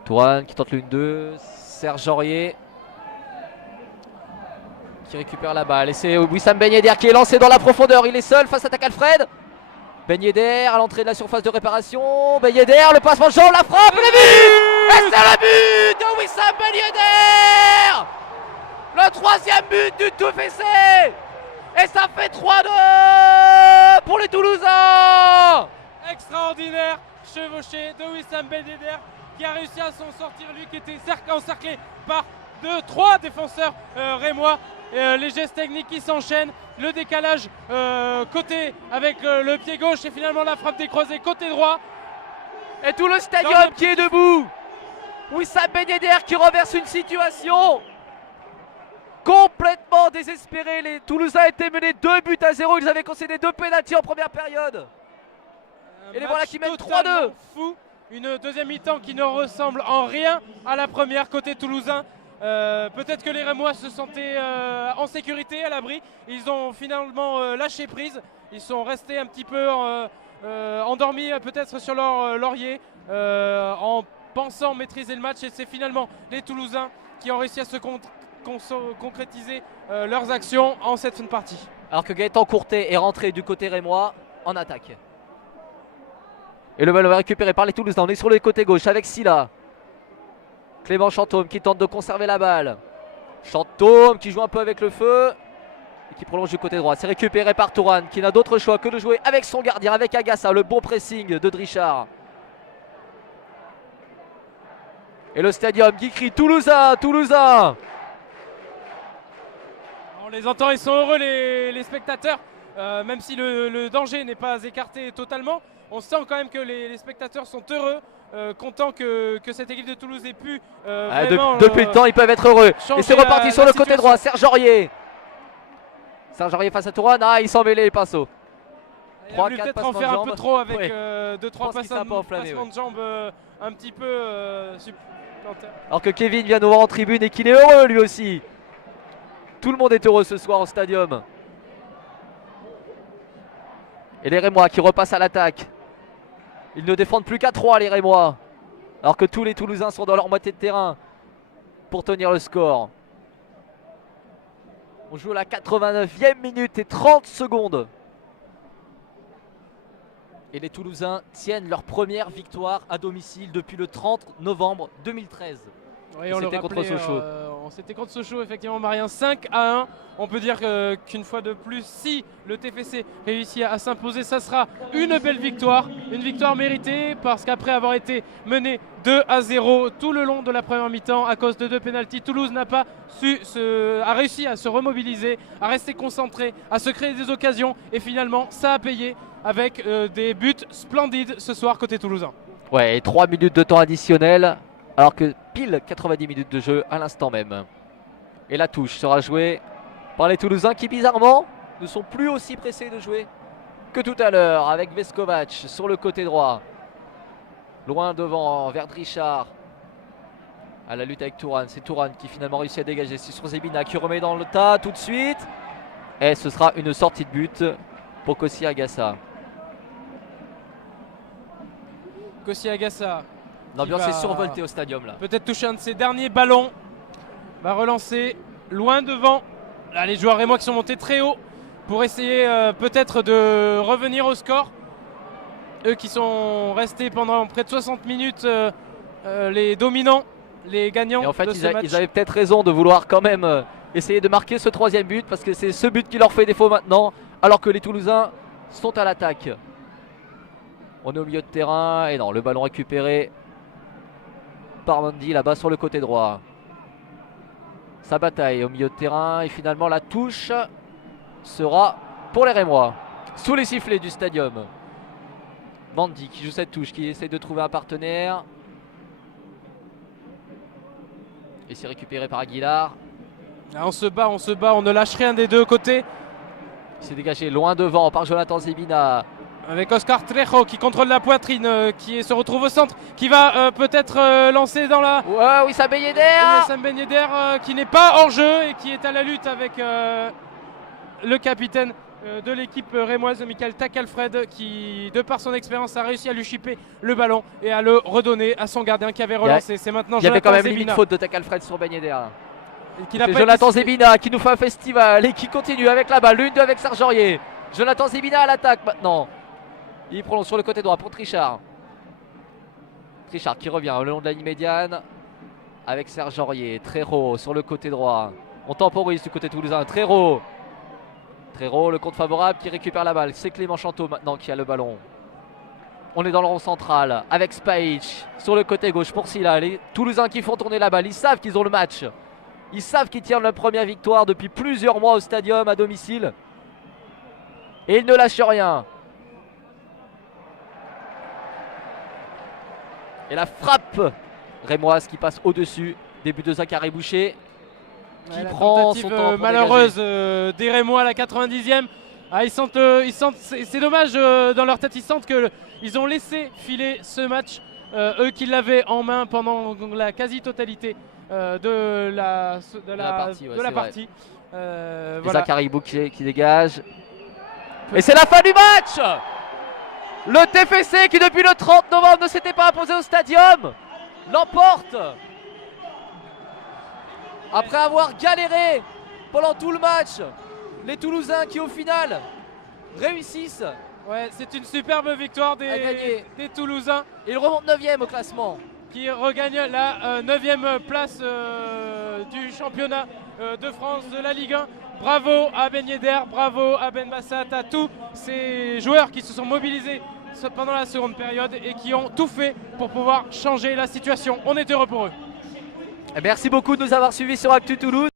Tourane qui tente l'1-2. Serge Aurier qui récupère la balle. Et c'est Wissam Ben Yedder qui est lancé dans la profondeur. Il est seul face à Tak Alfred. Ben Yedder à l'entrée de la surface de réparation. Ben Yedder, le passement de jambe, la frappe, le but. Et c'est le but de Wissam Ben Yedder. Le troisième but du tout fessé. Et ça fait 3-2 pour les Toulousains. Extraordinaire chevauché de Wissam Ben Yedder qui a réussi à s'en sortir, lui qui était encerclé par 2-3 défenseurs rémois. Les gestes techniques qui s'enchaînent, le décalage côté avec le pied gauche et finalement la frappe décroisée côté droit. Et tout le stadium qui est debout. Wissam Ben Yedder qui renverse une situation complètement désespérée. Les Toulousains étaient menés 2-0. Ils avaient concédé 2 pénaltys en première période. Et les voilà qui mènent 3-2. Fou. Une deuxième mi-temps qui ne ressemble en rien à la première côté toulousain. Peut-être que les Rémois se sentaient en sécurité, à l'abri. Ils ont finalement lâché prise. Ils sont restés un petit peu endormis peut-être sur leur laurier en pensant maîtriser le match. Et c'est finalement les Toulousains qui ont réussi à se concrétiser leurs actions en cette fin de partie. Alors que Gaëtan Courtet est rentré du côté rémois en attaque. Et le ballon est récupéré par les Toulousains. On est sur le côté gauche avec Silla. Clément Chantôme qui tente de conserver la balle. Chantôme qui joue un peu avec le feu et qui prolonge du côté droit. C'est récupéré par Tourane qui n'a d'autre choix que de jouer avec son gardien, avec Agassa. Le bon pressing de Drichard. Et le stadium qui crie Toulousain, Toulousain. On les entend, ils sont heureux les spectateurs. Même si le danger n'est pas écarté totalement, on sent quand même que les spectateurs sont heureux, contents que cette équipe de Toulouse ait pu vraiment, depuis le temps ils peuvent être heureux. Et c'est reparti sur le côté droit, Serge Aurier. Serge Aurier face à Tourane, il s'en mêlait les pinceaux. Il a voulu peut-être en faire un peu trop avec 2-3 passements de jambes un petit peu supplémentaires. Alors que Kevin vient nous voir en tribune et qu'il est heureux lui aussi. Tout le monde est heureux ce soir au stadium. Et les Rémois qui repassent à l'attaque. Ils ne défendent plus qu'à 3 les Rémois. Alors que tous les Toulousains sont dans leur moitié de terrain pour tenir le score. On joue à la 89e minute et 30 secondes. Et les Toulousains tiennent leur première victoire à domicile depuis le 30 novembre 2013. Oui, c'était contre Sochaux. C'était contre Sochaux, effectivement, Marien, 5-1. On peut dire qu'une fois de plus, si le TFC réussit à s'imposer, ça sera une belle victoire. Une victoire méritée parce qu'après avoir été mené 2-0 tout le long de la première mi-temps à cause de 2 pénaltys, Toulouse n'a pas a réussi à se remobiliser, à rester concentré, à se créer des occasions. Et finalement, ça a payé avec des buts splendides ce soir côté toulousain. Ouais, et 3 minutes de temps additionnel. Alors que pile 90 minutes de jeu à l'instant même. Et la touche sera jouée par les Toulousains qui bizarrement ne sont plus aussi pressés de jouer que tout à l'heure avec Veskovac sur le côté droit. Loin devant vers Richard. À la lutte avec Tourane. C'est Tourane qui finalement réussit à dégager. C'est sur Zebina qui remet dans le tas tout de suite. Et ce sera une sortie de but pour Kossi Agassa. Kossi Agassa. L'ambiance est survoltée au stadium là. Peut-être toucher un de ses derniers ballons. Va relancer loin devant. Là, les joueurs rémois qui sont montés très haut pour essayer peut-être de revenir au score. Eux qui sont restés pendant près de 60 minutes les dominants, les gagnants. Et en fait, de ce match. ils avaient peut-être raison de vouloir quand même essayer de marquer ce 3e but parce que c'est ce but qui leur fait défaut maintenant alors que les Toulousains sont à l'attaque. On est au milieu de terrain et non, le ballon récupéré par Mandy là-bas sur le côté droit. Sa bataille au milieu de terrain et finalement la touche sera pour les Rémois sous les sifflets du stadium. Mandy qui joue cette touche, qui essaie de trouver un partenaire et c'est récupéré par Aguilar. Là, on se bat, on ne lâche rien des deux côtés. Il s'est dégagé loin devant par Jonathan Zebina. Avec Oscar Trejo qui contrôle la poitrine, qui se retrouve au centre, qui va peut-être lancer dans la... Ouais, oui, Sam Ben Yedder. Sam Ben Yedder qui n'est pas hors jeu et qui est à la lutte avec le capitaine de l'équipe rémoise, Michael Takalfred, qui de par son expérience a réussi à lui chipper le ballon et à le redonner à son gardien qui avait relancé. C'est maintenant Jonathan Zebina. Il y avait quand même Zebina. Une faute de Takalfred sur Ben Yedder. C'est Jonathan Zebina qui nous fait un festival et qui continue avec la balle, l'une deux avec Serge Aurier. Jonathan Zebina à l'attaque maintenant. Il prolonge sur le côté droit pour Trichard. Trichard qui revient le long de la ligne médiane avec Serge Aurier. Trejo sur le côté droit. On temporise du côté toulousain. Trejo, le compte favorable qui récupère la balle. C'est Clément Chanteau maintenant qui a le ballon. On est dans le rond central avec Spahic sur le côté gauche pour Silla. Les Toulousains qui font tourner la balle. Ils savent qu'ils ont le match. Ils savent qu'ils tiennent leur première victoire depuis plusieurs mois au stadium à domicile. Et ils ne lâchent rien. Et la frappe rémoise qui passe au-dessus. Début de Zachary Boucher qui prend son temps pour malheureuse des Rémois à la 90e. Ah, ils sentent c'est dommage dans leur tête, ils sentent qu'ils ont laissé filer ce match. Eux qui l'avaient en main pendant la quasi-totalité de la partie. Voilà. Zachary Boucher qui dégage. Et c'est la fin du match. Le TFC qui depuis le 30 novembre ne s'était pas imposé au stadium l'emporte. Après avoir galéré pendant tout le match, les Toulousains qui au final réussissent. Ouais, c'est une superbe victoire des Toulousains. Ils remontent 9e au classement. Qui regagnent la 9e place du championnat de France de la Ligue 1. Bravo à Ben Yedder, bravo à Ben Bassat, à tous ces joueurs qui se sont mobilisés pendant la seconde période et qui ont tout fait pour pouvoir changer la situation. On est heureux pour eux. Merci beaucoup de nous avoir suivis sur Actu Toulouse.